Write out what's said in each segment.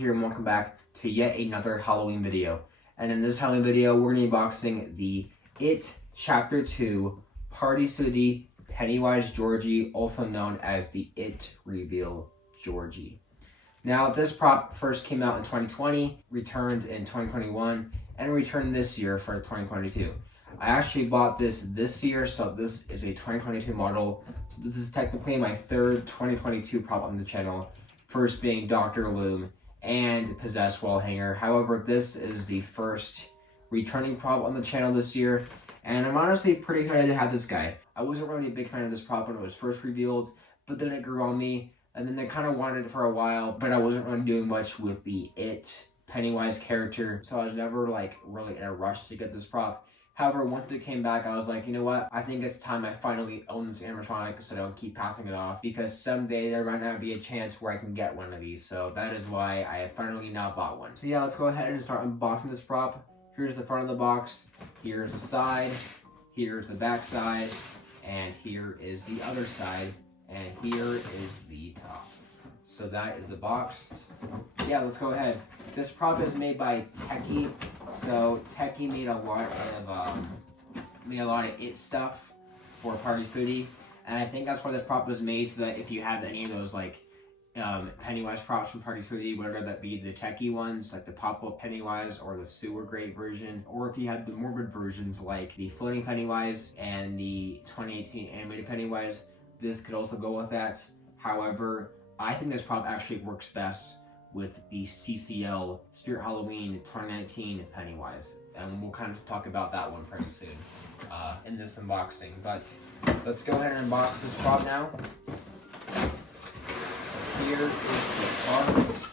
here and welcome back to yet another Halloween video. And in this Halloween video, we're going to be unboxing the It Chapter 2 Party City Pennywise Georgie, also known as the It Reveal Georgie. Now, this prop first came out in 2020, returned in 2021, and returned this year for 2022. I actually bought this year, so this is a 2022 model. So this is technically my third 2022 prop on the channel, first being Dr. Loom and Possessed Wall Hanger. However, this is the first returning prop on the channel this year, and I'm honestly pretty excited to have this guy. I wasn't really a big fan of this prop when it was first revealed, but then it grew on me, and then I kind of wanted it for a while, but I wasn't really doing much with the It Pennywise character, so I was never like really in a rush to get this prop. However, once it came back, I was like, you know what? I think it's time I finally own this animatronic so I don't keep passing it off, because someday there might not be a chance where I can get one of these. So that is why I have finally now bought one. So yeah, let's go ahead and start unboxing this prop. Here's the front of the box, here's the side, here's the back side, and here is the other side, and here is the top. So that is the box. Yeah, let's go ahead. This prop is made by Tekky. So Tekky made a lot of It stuff for Party City, and I think that's why this prop was made, so that if you have any of those like Pennywise props from Party City, whether that be the Tekky ones like the pop-up Pennywise or the sewer grate version, or if you had the morbid versions like the floating Pennywise and the 2018 animated Pennywise, this could also go with that. However, I think this prop actually works best with the CCL Spirit Halloween 2019 Pennywise, and we'll kind of talk about that one pretty soon in this unboxing. But let's go ahead and unbox this prop now. So here is the box.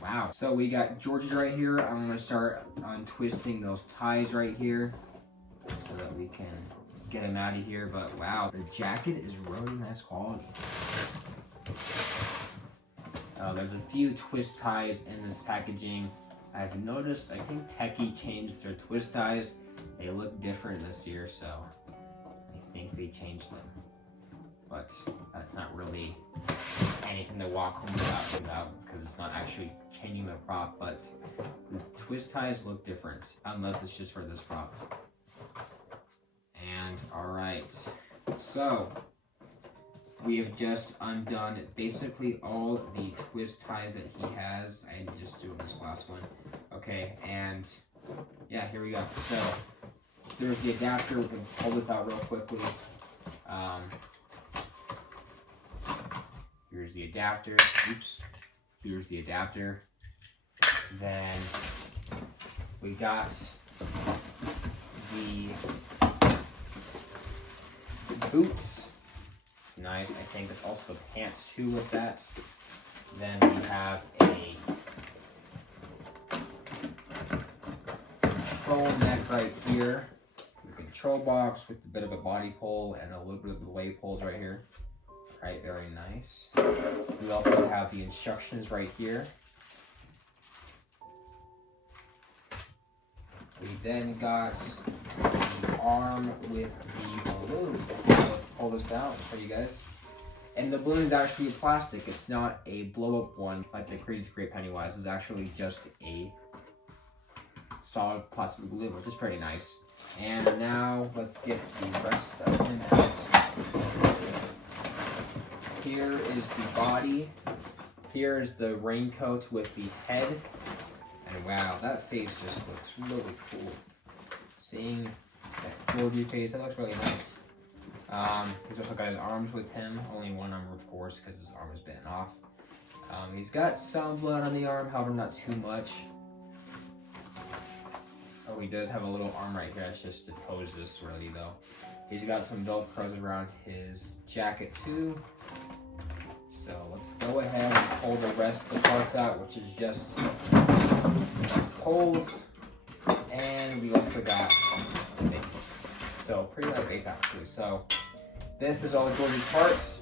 Wow. So we got Georgie right here. I'm going to start untwisting those ties right here so that we can get him out of here. But wow, the jacket is really nice quality. There's a few twist ties in this packaging. I've noticed, I think Tekky changed their twist ties. They look different this year, so I think they changed them. But that's not really anything to walk home about because it's not actually changing the prop, but the twist ties look different, unless it's just for this prop. And alright, so we have just undone basically all the twist ties that he has. I just doing this last one. Okay, and yeah, here we go. So there's the adapter. We can pull this out real quickly. Here's the adapter. Oops. Here's the adapter. Then we got the boots. Nice. I think there's also the pants too with that. Then we have a control neck right here. The control box with a bit of a body pole and a little bit of the leg poles right here. Right, very nice. We also have the instructions right here. We then got the arm with the balloon. So let's pull this out and show you guys. And the balloon is actually plastic. It's not a blow-up one like the Crazy Great Pennywise. It's actually just a solid plastic balloon, which is pretty nice. And now let's get the rest of him out. Here is the body. Here is the raincoat with the head. And wow, that face just looks really cool. Seeing that Georgie face, that looks really nice. He's also got his arms with him. Only one arm, of course, because his arm is bitten off. He's got some blood on the arm, however, not too much. Oh, he does have a little arm right here. That's just to pose this really, though. He's got some velcros around his jacket, too. So let's go ahead and pull the rest of the parts out, which is just holes, and we also got base. So pretty light base actually. So this is all Georgie's parts.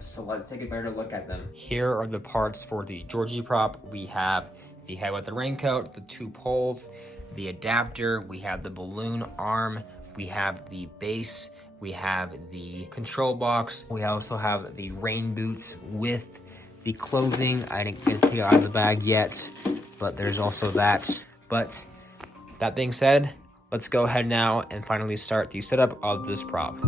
So let's take a better look at them. Here are the parts for the Georgie prop. We have the head with the raincoat, the two poles, the adapter, we have the balloon arm, we have the base, we have the control box, we also have the rain boots with the clothing. I didn't get it out of the bag yet, but there's also that. But that being said, let's go ahead now and finally start the setup of this prop.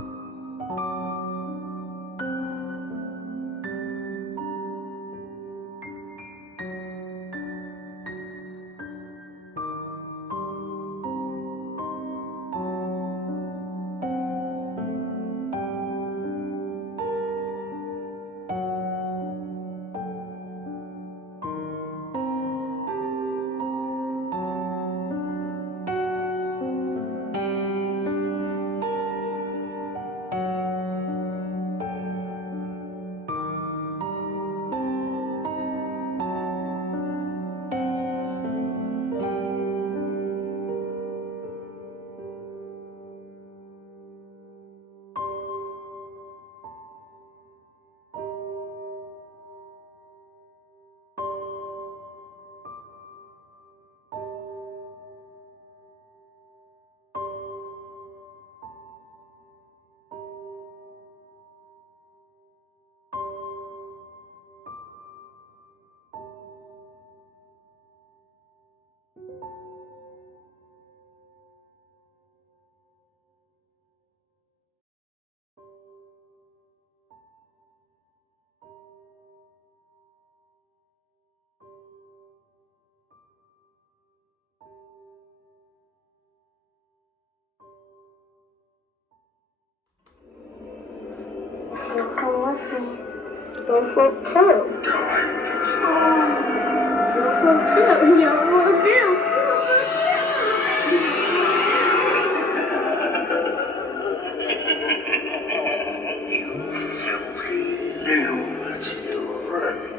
Come with me. You'll float too. You'll float too. You will do. You filthy little children.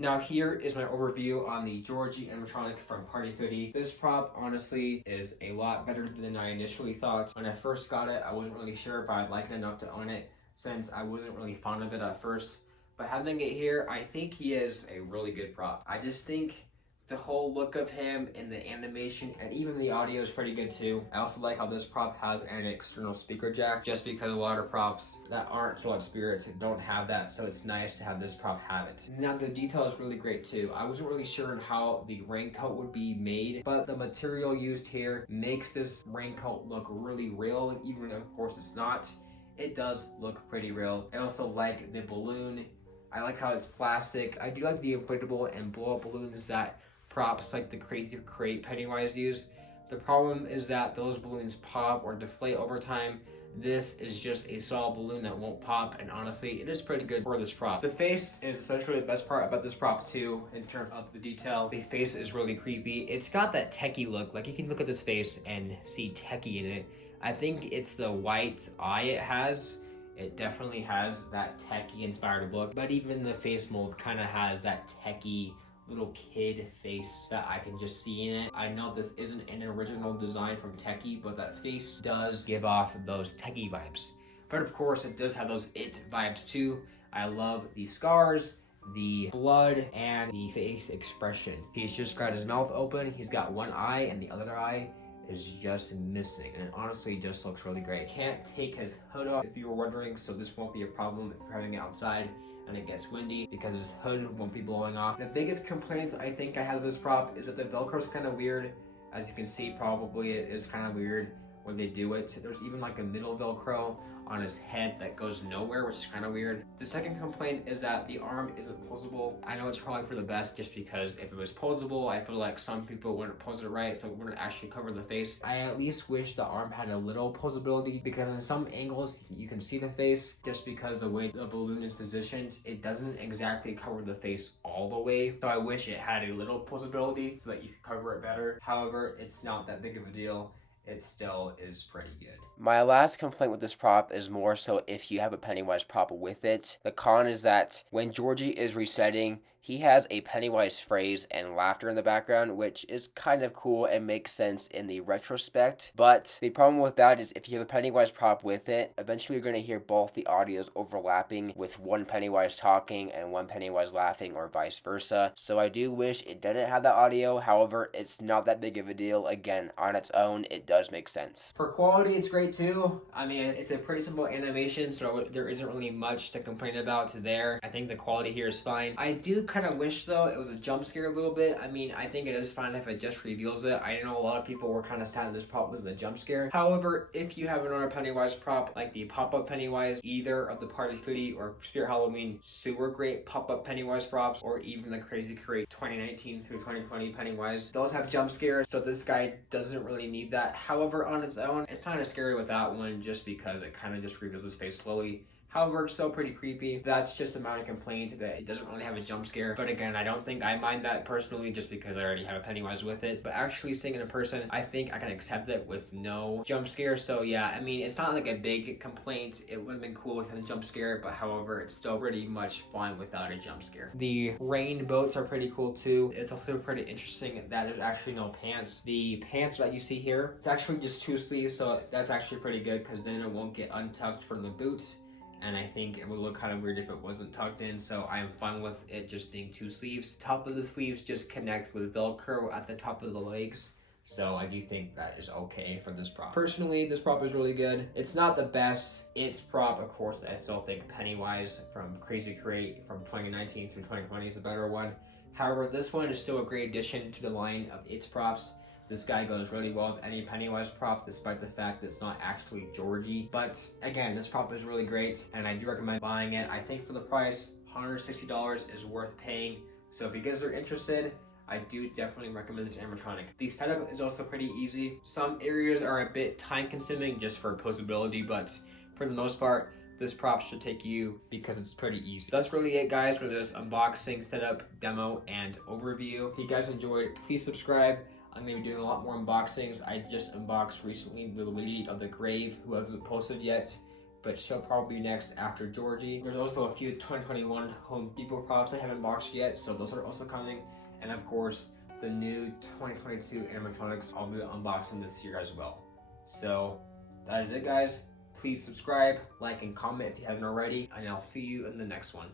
Now here is my overview on the Georgie Animatronic from Party City. This prop honestly is a lot better than I initially thought. When I first got it, I wasn't really sure if I'd like it enough to own it since I wasn't really fond of it at first. But having it here, I think he is a really good prop. I just think the whole look of him and the animation and even the audio is pretty good too. I also like how this prop has an external speaker jack just because a lot of props that aren't Blood Spirits don't have that, so it's nice to have this prop have it. Now the detail is really great too. I wasn't really sure on how the raincoat would be made, but the material used here makes this raincoat look really real, even if of course it's not. It does look pretty real. I also like the balloon. I like how it's plastic. I do like the inflatable and blow-up balloons that props like the Crazy Crate Pennywise use. The problem is that those balloons pop or deflate over time. This is just a solid balloon that won't pop, and honestly, it is pretty good for this prop. The face is essentially the best part about this prop too, in terms of the detail. The face is really creepy. It's got that Tekky look. Like, you can look at this face and see Tekky in it. I think it's the white eye it has. It definitely has that Tekky inspired look, but even the face mold kind of has that Tekky little kid face that I can just see in it. I know this isn't an original design from Tekky, but that face does give off those Tekky vibes. But of course, it does have those It vibes too. I love the scars, the blood, and the face expression. He's just got his mouth open, he's got one eye, and the other eye is just missing, and it honestly just looks really great. Can't take his hood off if you were wondering, so this won't be a problem if you're having it outside and it gets windy because his hood won't be blowing off. The biggest complaints I think I had with this prop is that the Velcro is kind of weird. As you can see, probably it is kind of weird when they do it. There's even like a middle Velcro on his head that goes nowhere, which is kind of weird. The second complaint is that the arm isn't posable. I know it's probably for the best just because if it was posable, I feel like some people wouldn't pose it right, so it wouldn't actually cover the face. I at least wish the arm had a little posability because in some angles you can see the face. Just because the way the balloon is positioned, it doesn't exactly cover the face all the way. So I wish it had a little posability so that you could cover it better. However, it's not that big of a deal. It still is pretty good. My last complaint with this prop is more so if you have a Pennywise prop with it. The con is that when Georgie is resetting, he has a Pennywise phrase and laughter in the background, which is kind of cool and makes sense in the retrospect. But the problem with that is if you have a Pennywise prop with it, eventually you're going to hear both the audios overlapping with one Pennywise talking and one Pennywise laughing, or vice versa. So I do wish it didn't have that audio. However, it's not that big of a deal. Again, on its own, it does make sense. For quality, it's great too. I mean, it's a pretty simple animation, so there isn't really much to complain about there. I think the quality here is fine. I do kind of wish, though, it was a jump scare a little bit. I mean, I think it is fine if it just reveals it. I know a lot of people were kind of sad this prop was a jump scare. However, if you have another Pennywise prop, like the pop-up Pennywise, either of the Party City or Spirit Halloween, super great pop-up Pennywise props, or even the Crazy Create 2019 through 2020 Pennywise, those have jump scares, so this guy doesn't really need that. However, on its own, it's kind of scary with that one just because it kind of just reveals his face slowly. However, it's still pretty creepy. That's just a minor complaint that it doesn't really have a jump scare. But again, I don't think I mind that personally just because I already have a Pennywise with it. But actually seeing it in person, I think I can accept it with no jump scare. So yeah, I mean, it's not like a big complaint. It would have been cool without a jump scare, but however, it's still pretty much fine without a jump scare. The rain boats are pretty cool too. It's also pretty interesting that there's actually no pants. The pants that you see here, it's actually just 2 sleeves, so that's actually pretty good because then it won't get untucked for the boots. And I think it would look kind of weird if it wasn't tucked in, so I'm fine with it just being 2 sleeves. Top of the sleeves just connect with Velcro at the top of the legs, so I do think that is okay for this prop. Personally, this prop is really good. It's not the best It's prop, of course. I still think Pennywise from Crazy Create from 2019 through 2020 is a better one. However, this one is still a great addition to the line of It's props. This guy goes really well with any Pennywise prop, despite the fact that it's not actually Georgie. But again, this prop is really great, and I do recommend buying it. I think for the price, $160 is worth paying. So if you guys are interested, I do definitely recommend this animatronic. The setup is also pretty easy. Some areas are a bit time consuming just for posability, but for the most part, this prop should take you because it's pretty easy. That's really it, guys, for this unboxing, setup, demo, and overview. If you guys enjoyed, please subscribe. I'm going to be doing a lot more unboxings. I just unboxed recently the Lady of the Grave, who hasn't posted yet, but she'll probably be next after Georgie. There's also a few 2021 Home Depot props I haven't unboxed yet, so those are also coming. And of course, the new 2022 animatronics I'll be unboxing this year as well. So that is it, guys. Please subscribe, like, and comment if you haven't already, and I'll see you in the next one.